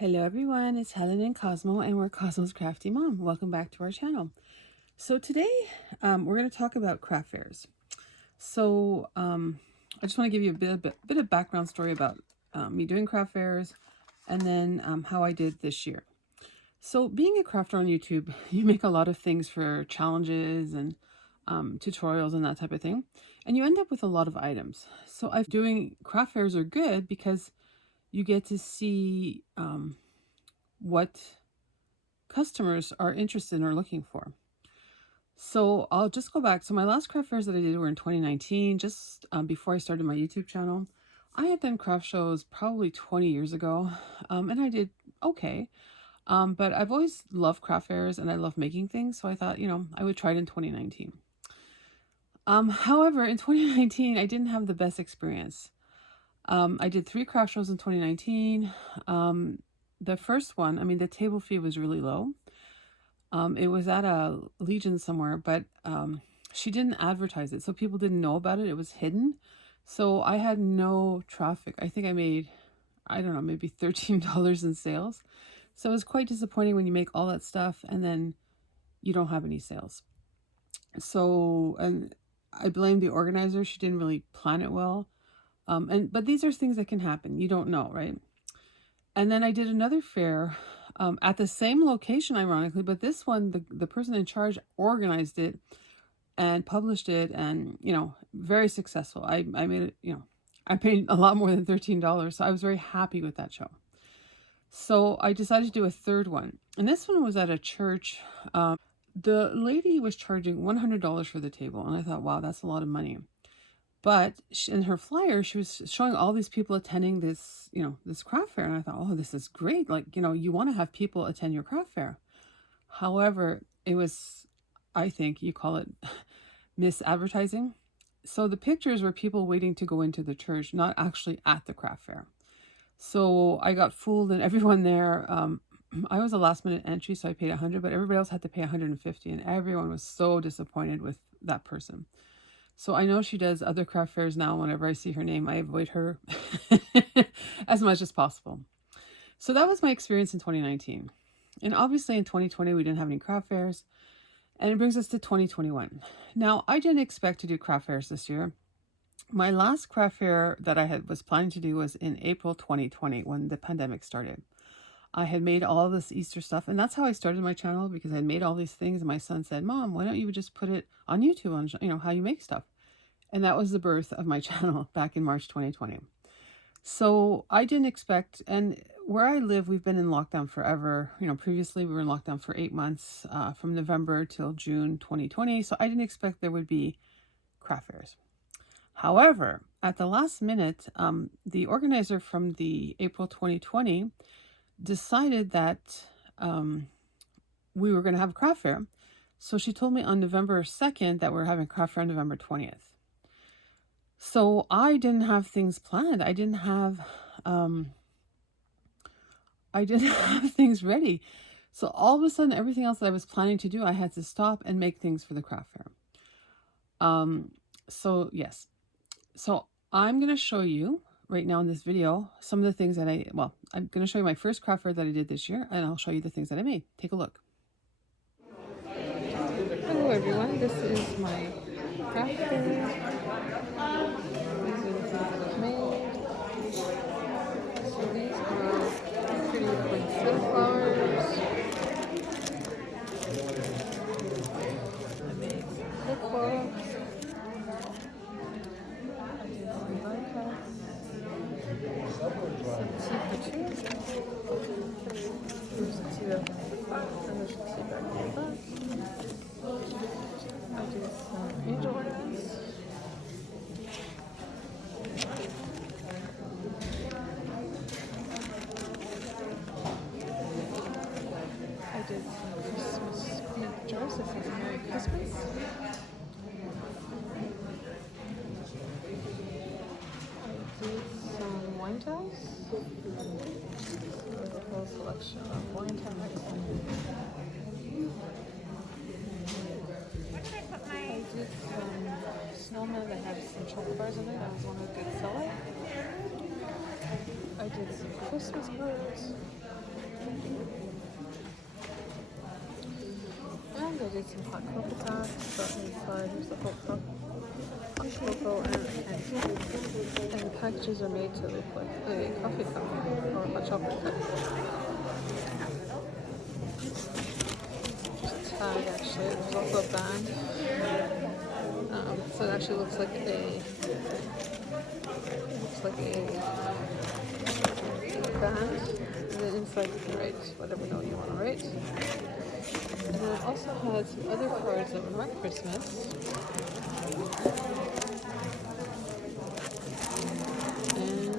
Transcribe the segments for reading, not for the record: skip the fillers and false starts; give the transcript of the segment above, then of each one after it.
Hello everyone, it's Helen Cosmo and we're Cosmo's Crafty Mom. Welcome back to our channel. So today we're going to talk about craft fairs. So I just want to give you a bit of background story about me doing craft fairs and then how I did this year. So being a crafter on YouTube, you make a lot of things for challenges and tutorials and that type of thing. And you end up with a lot of items. So I doing craft fairs are good because you get to see what customers are interested in or looking for. So I'll just go back. So my last craft fairs that I did were in 2019, just before I started my YouTube channel. I had done craft shows probably 20 years ago, and I did okay. But I've always loved craft fairs and I love making things. So I thought, I would try it in 2019. However, in 2019, I didn't have the best experience. I did 3 craft shows in 2019. The first one, the table fee was really low. It was at a Legion somewhere, but she didn't advertise it, so people didn't know about it. It was hidden. So I had no traffic. I think I made, I don't know, maybe $13 in sales. So it was quite disappointing when you make all that stuff and then you don't have any sales. So, and I blame the organizer. She didn't really plan it well. But these are things that can happen. You don't know, right? And then I did another fair at the same location, ironically, but this one, the person in charge organized it and published it, and very successful. I made it, I made a lot more than $13, so I was very happy with that show. So I decided to do a third one, and this one was at a church. The lady was charging $100 for the table, and I thought, wow, that's a lot of money. But in her flyer, she was showing all these people attending this, this craft fair. And I thought, oh, this is great. Like, you want to have people attend your craft fair. However, it was, I think you call it misadvertising. So the pictures were people waiting to go into the church, not actually at the craft fair. So I got fooled, and everyone there, I was a last minute entry, so I paid $100, but everybody else had to pay $150. And everyone was so disappointed with that person. So I know she does other craft fairs now. Whenever I see her name, I avoid her as much as possible. So that was my experience in 2019. And obviously in 2020, we didn't have any craft fairs. And it brings us to 2021. Now, I didn't expect to do craft fairs this year. My last craft fair that I was planning to do was in April 2020 when the pandemic started. I had made all this Easter stuff, and that's how I started my channel, because I had made all these things. And my son said, Mom, why don't you just put it on YouTube on, how you make stuff? And that was the birth of my channel back in March 2020. So I didn't expect, and where I live, we've been in lockdown forever. Previously we were in lockdown for 8 months, from November till June 2020. So I didn't expect there would be craft fairs. However, at the last minute, the organizer from the April 2020 decided that we were going to have a craft fair. So she told me on November 2nd that we're having a craft fair on November 20th. So I didn't have things planned. I didn't have things ready. So all of a sudden, everything else that I was planning to do, I had to stop and make things for the craft fair. So yes. So I'm going to show you right now in this video some of the things that I'm going to show you my first craft fair that I did this year, and I'll show you the things that I made. Take a look. Hello everyone, this is my craft fair. These are the things that I've made. So these are pretty poinsettia flowers. I made lookbooks. Some tea for 2. There's some tea back in the box, and there's some tea back in the box. I did some angel ornaments. I did some Christmas pink jars. This is Merry Christmas. I did some wine tags. There's a whole selection of wine tags. I did some snowmen that have some chocolate bars in it. That was one of the good sellers. I did some Christmas cards. And I did some hot cocoa packs. So inside there's the hot cocoa and candy. And the packages are made to look like a coffee cup or a hot chocolate cup. There's a tag actually. There's also a band. So it actually looks like a band. And then inside you can write whatever note you want to write. And then it also had some other cards that were not Christmas. And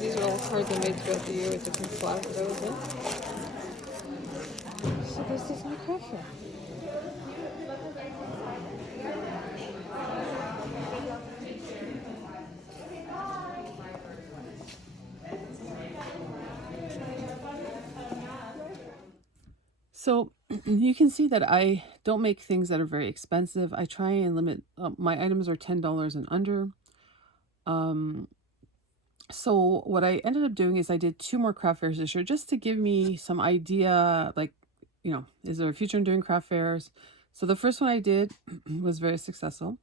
these are all cards I made throughout the year with different flags that I was in. So this is my craft fair. So you can see that I don't make things that are very expensive. I try and limit, my items are $10 and under. So what I ended up doing is I did 2 more craft fairs this year just to give me some idea, like, you know, is there a future in doing craft fairs? So the first one I did was very successful.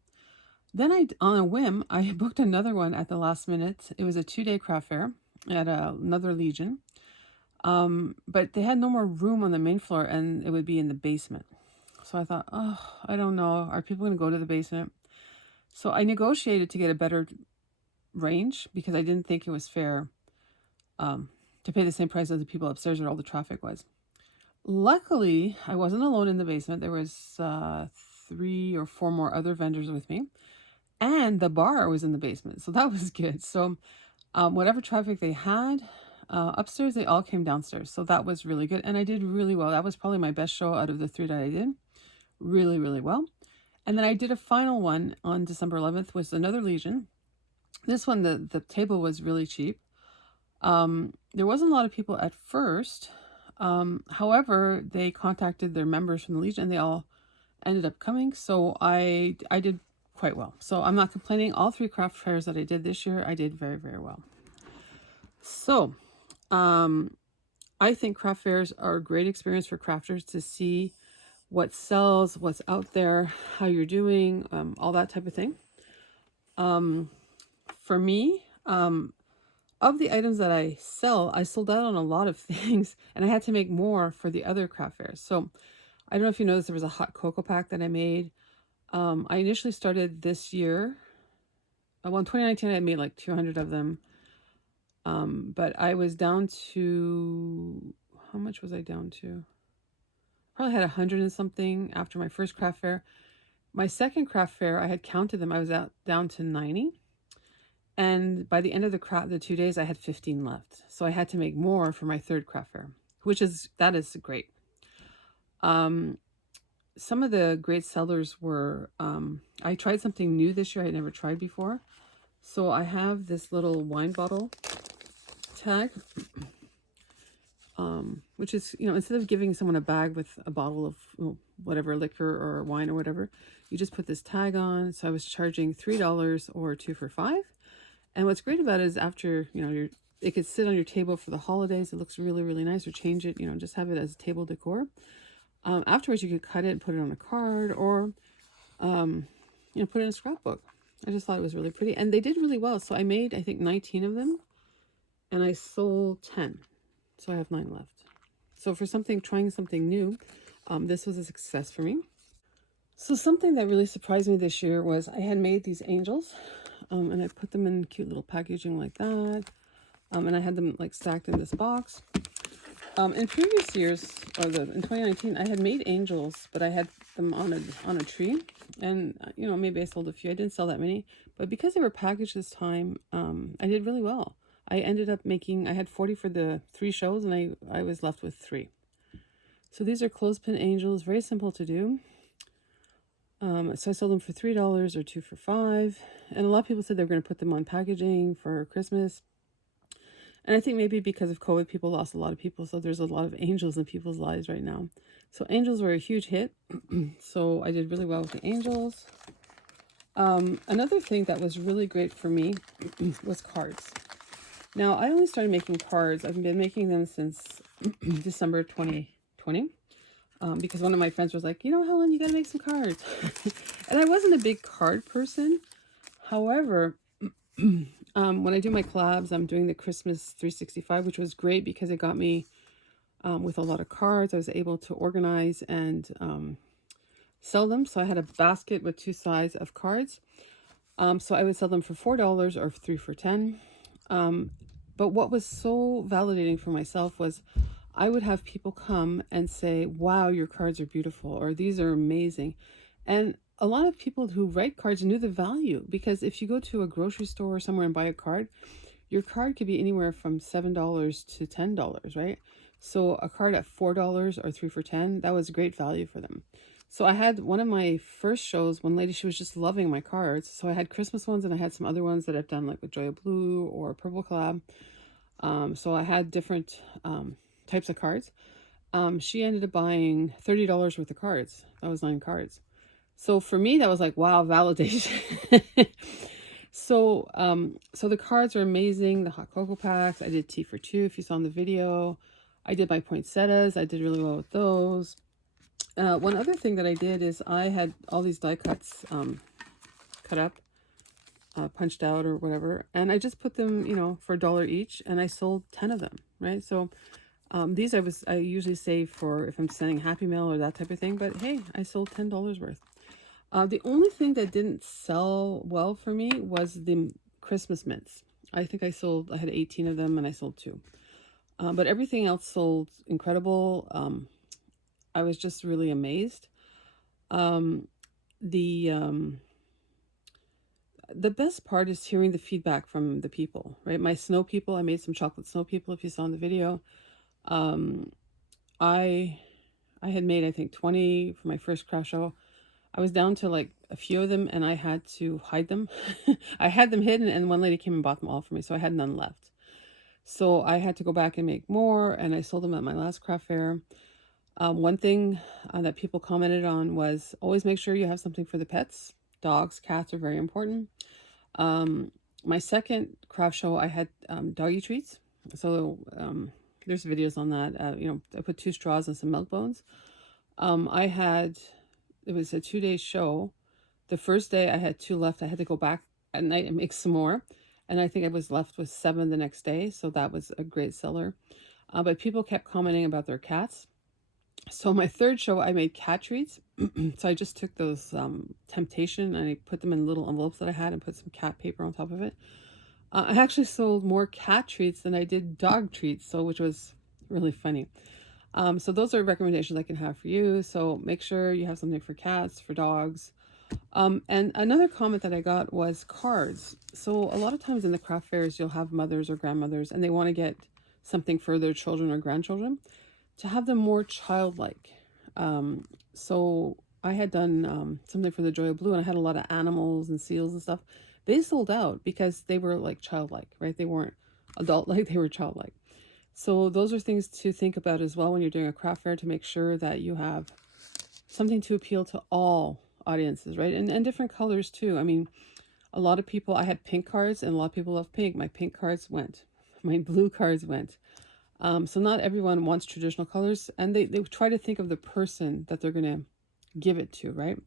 Then on a whim, I booked another one at the last minute. It was a 2-day craft fair at another Legion. But they had no more room on the main floor and it would be in the basement. So I thought, oh, I don't know. Are people going to go to the basement? So I negotiated to get a better range because I didn't think it was fair to pay the same price as the people upstairs where all the traffic was. Luckily, I wasn't alone in the basement. There was 3 or 4 more other vendors with me. And the bar was in the basement. So that was good. So whatever traffic they had, upstairs, they all came downstairs. So that was really good. And I did really well. That was probably my best show out of the 3 that I did. Really, really well. And then I did a final one on December 11th with another Legion. This one, the table was really cheap. There wasn't a lot of people at first. However, they contacted their members from the Legion and they all ended up coming. So I did quite well. So I'm not complaining. All 3 craft fairs that I did this year, I did very, very well. So I think craft fairs are a great experience for crafters to see what sells, what's out there, how you're doing, all that type of thing. For me, of the items that I sell, I sold out on a lot of things and I had to make more for the other craft fairs. So I don't know if you noticed there was a hot cocoa pack that I made. I initially started this year. Well, in 2019, I made like 200 of them. But I was down to, how much was I down to? Probably had 100 and something after my first craft fair. My second craft fair, I had counted them. I was down to 90. And by the end of the 2 days, I had 15 left. So I had to make more for my third craft fair, that is great. Some of the great sellers were, I tried something new this year I had never tried before. So I have this little wine bottle tag, which is, you know, instead of giving someone a bag with a bottle of whatever liquor or wine or whatever, you just put this tag on. So I was charging $3 or 2 for $5. And what's great about it is after, you know, it could sit on your table for the holidays. It looks really, really nice. Or change it, you know, just have it as table decor. Afterwards, you could cut it and put it on a card or, you know, put it in a scrapbook. I just thought it was really pretty. And they did really well. So I made, I think, 19 of them. And I sold 10. So I have 9 left. So for trying something new, this was a success for me. So something that really surprised me this year was I had made these angels. And I put them in cute little packaging like that. And I had them like stacked in this box. In previous years, in 2019, I had made angels, but I had them on a tree. And, you know, maybe I sold a few. I didn't sell that many. But because they were packaged this time, I did really well. I ended up I had 40 for the 3 shows, and I was left with 3. So these are Clothespin Angels, very simple to do. So I sold them for $3 or 2 for $5. And a lot of people said they were going to put them on packaging for Christmas. And I think maybe because of COVID, people lost a lot of people. So there's a lot of angels in people's lives right now. So angels were a huge hit. So I did really well with the angels. Another thing that was really great for me was cards. Now, I only started making cards. I've been making them since December 2020. Because one of my friends was like, you know, Helen, you got to make some cards. And I wasn't a big card person. However, when I do my collabs, I'm doing the Christmas 365, which was great because it got me with a lot of cards. I was able to organize and sell them. So I had a basket with 2 sides of cards. So I would sell them for $4 or 3 for 10. But what was so validating for myself was I would have people come and say, wow, your cards are beautiful, or these are amazing. And a lot of people who write cards knew the value, because if you go to a grocery store or somewhere and buy a card, your card could be anywhere from $7 to $10, right? So a card at $4 or 3 for 10, that was great value for them. So I had one of my first shows, one lady, she was just loving my cards. So I had Christmas ones and I had some other ones that I've done like with Joya Blue or Purple Collab. So I had different types of cards. She ended up buying $30 worth of cards. That was 9 cards. So for me, that was like, wow, validation. So the cards are amazing. The hot cocoa packs. I did tea for 2 if you saw in the video. I did my poinsettias. I did really well with those. One other thing that I did is I had all these die cuts cut up, punched out or whatever, and I just put them, you know, for $1 each, and I sold 10 of them, right? So these I usually save for if I'm sending Happy Mail or that type of thing, but hey, I sold $10 worth. The only thing that didn't sell well for me was the Christmas mints. I think I had 18 of them and I sold 2. But everything else sold incredible. I was just really amazed. The best part is hearing the feedback from the people, right? My snow people, I made some chocolate snow people if you saw in the video. I had made, I think, 20 for my first craft show. I was down to like a few of them and I had to hide them. I had them hidden and one lady came and bought them all for me, so I had none left. So I had to go back and make more, and I sold them at my last craft fair. One thing that people commented on was always make sure you have something for the pets. Dogs, cats are very important. My second craft show, I had Doggie Treats. So there's videos on that. You know, I put 2 straws and some milk bones. It was a 2-day show. The first day I had 2 left. I had to go back at night and make some more. And I think I was left with 7 the next day. So that was a great seller. But people kept commenting about their cats. So my third show, I made cat treats. So I just took those Temptation and I put them in little envelopes that I had and put some cat paper on top of it. I actually sold more cat treats than I did dog treats, so which was really funny. So those are recommendations I can have for you. So make sure you have something for cats, for dogs. And another comment that I got was cards. So a lot of times in the craft fairs, you'll have mothers or grandmothers and they want to get something for their children or grandchildren to have them more childlike. So I had done something for the Joya Blue and I had a lot of animals and seals and stuff. They sold out because they were like childlike, right? They weren't adult-like, they were childlike. So those are things to think about as well when you're doing a craft fair, to make sure that you have something to appeal to all audiences, right? And different colors too. I mean, a lot of people, I had pink cards and a lot of people love pink. My pink cards went. My blue cards went. So not everyone wants traditional colors, and they try to think of the person that they're going to give it to, right?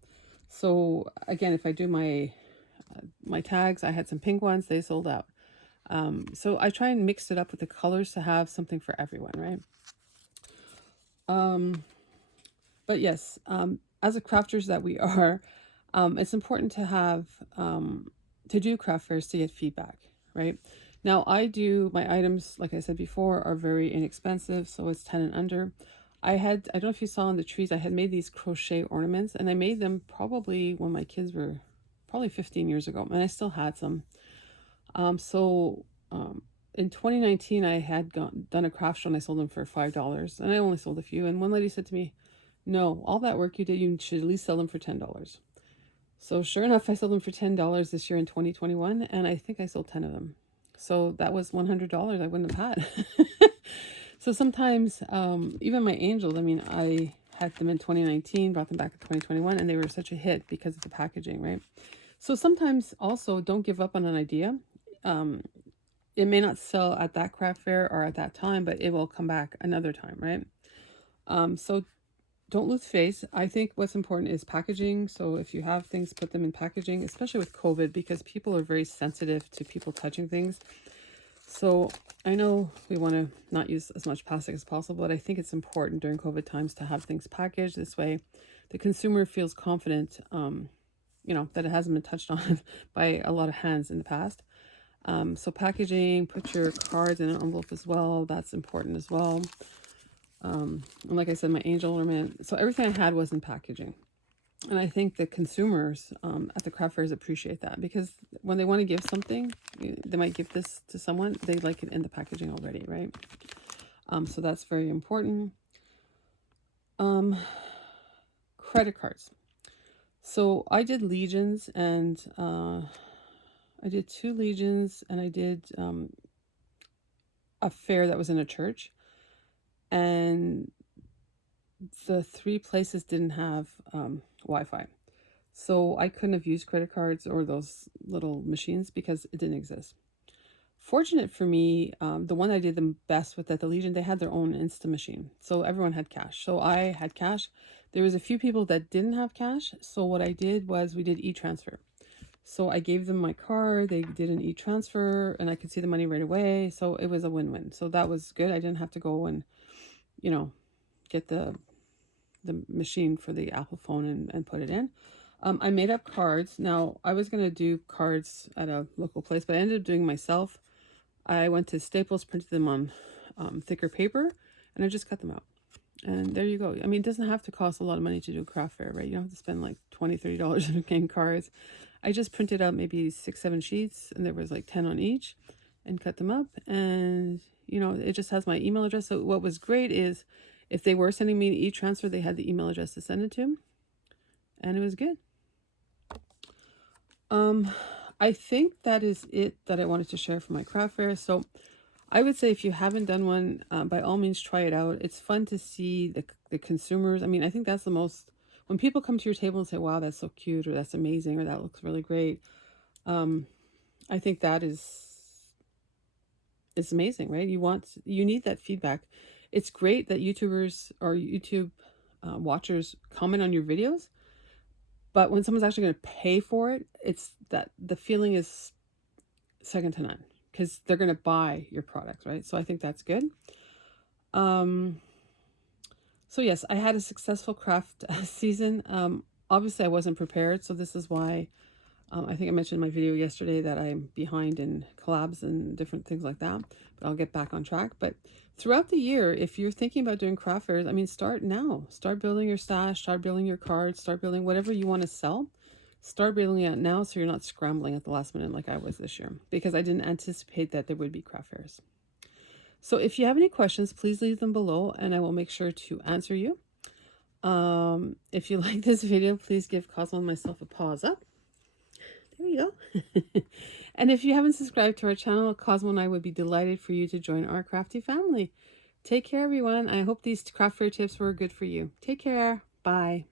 So again, if I do my tags, I had some pink ones, they sold out. So I try and mix it up with the colors to have something for everyone, right? But yes, as a crafters that we are, it's important to have, to do craft fairs to get feedback, right? Now I do, my items, like I said before, are very inexpensive. So it's 10 and under. I don't know if you saw on the trees, I had made these crochet ornaments and I made them probably when my kids were probably 15 years ago, and I still had some. In 2019, I had done a craft show and I sold them for $5 and I only sold a few. And one lady said to me, no, all that work you did, you should at least sell them for $10. So sure enough, I sold them for $10 this year in 2021. And I think I sold 10 of them. So that was $100 I wouldn't have had. So sometimes, even my angels, I mean, I had them in 2019, brought them back in 2021, and they were such a hit because of the packaging, right? So sometimes also don't give up on an idea. it may not sell at that craft fair or at that time, but it will come back another time, right? So don't lose face. I think what's important is packaging. So if you have things, put them in packaging, especially with COVID, because people are very sensitive to people touching things. So I know we want to not use as much plastic as possible, but I think it's important during COVID times to have things packaged. This way the consumer feels confident, that it hasn't been touched on by a lot of hands in the past. So packaging, put your cards in an envelope as well. That's important as well. And like I said, my angel ornament. So everything I had was in packaging. And I think the consumers at the craft fairs appreciate that, because when they want to give something, they might give this to someone, they like it in the packaging already, right? So that's very important. Credit cards. So I did legions, and I did 2 legions, and I did a fair that was in a church, and the 3 places didn't have Wi-Fi. So I couldn't have used credit cards or those little machines because it didn't exist. Fortunate for me, the one I did the best with at the Legion, they had their own Insta machine. So everyone had cash. So I had cash. There was a few people that didn't have cash. So what I did was we did e-transfer. So I gave them my card, they did an e-transfer, and I could see the money right away. So it was a win-win. So that was good. I didn't have to go and, get the machine for the Apple phone and put it in. I made up cards. Now, I was going to do cards at a local place, but I ended up doing myself. I went to Staples, printed them on thicker paper, and I just cut them out. And there you go. I mean, it doesn't have to cost a lot of money to do a craft fair, right? You don't have to spend like $20, $30 on getting cards. I just printed out maybe 6, 7 sheets, and there was like 10 on each, and cut them up. And, it just has my email address. So what was great is if they were sending me an e-transfer, they had the email address to send it to, and it was good. I think that is it that I wanted to share for my craft fair. So I would say if you haven't done one, by all means, try it out. It's fun to see the consumers. I mean, I think that's the most, when people come to your table and say, wow, that's so cute, or that's amazing, or that looks really great. I think that it's amazing, right? You need that feedback. It's great that YouTubers or YouTube watchers comment on your videos, but when someone's actually going to pay for it, it's that the feeling is second to none, because they're going to buy your products, right? So I think that's good. So yes, I had a successful craft season. Obviously I wasn't prepared, so this is why I think I mentioned in my video yesterday that I'm behind in collabs and different things like that, but I'll get back on track. But throughout the year, if you're thinking about doing craft fairs, I mean, start now. Start building your stash, start building your cards, start building whatever you want to sell. Start building it now so you're not scrambling at the last minute like I was this year, because I didn't anticipate that there would be craft fairs. So if you have any questions, please leave them below and I will make sure to answer you. If you like this video, please give Cosmo and myself a paws up. There you go. And if you haven't subscribed to our channel, Cosmo and I would be delighted for you to join our crafty family. Take care, everyone. I hope these craft fair tips were good for you. Take care. Bye.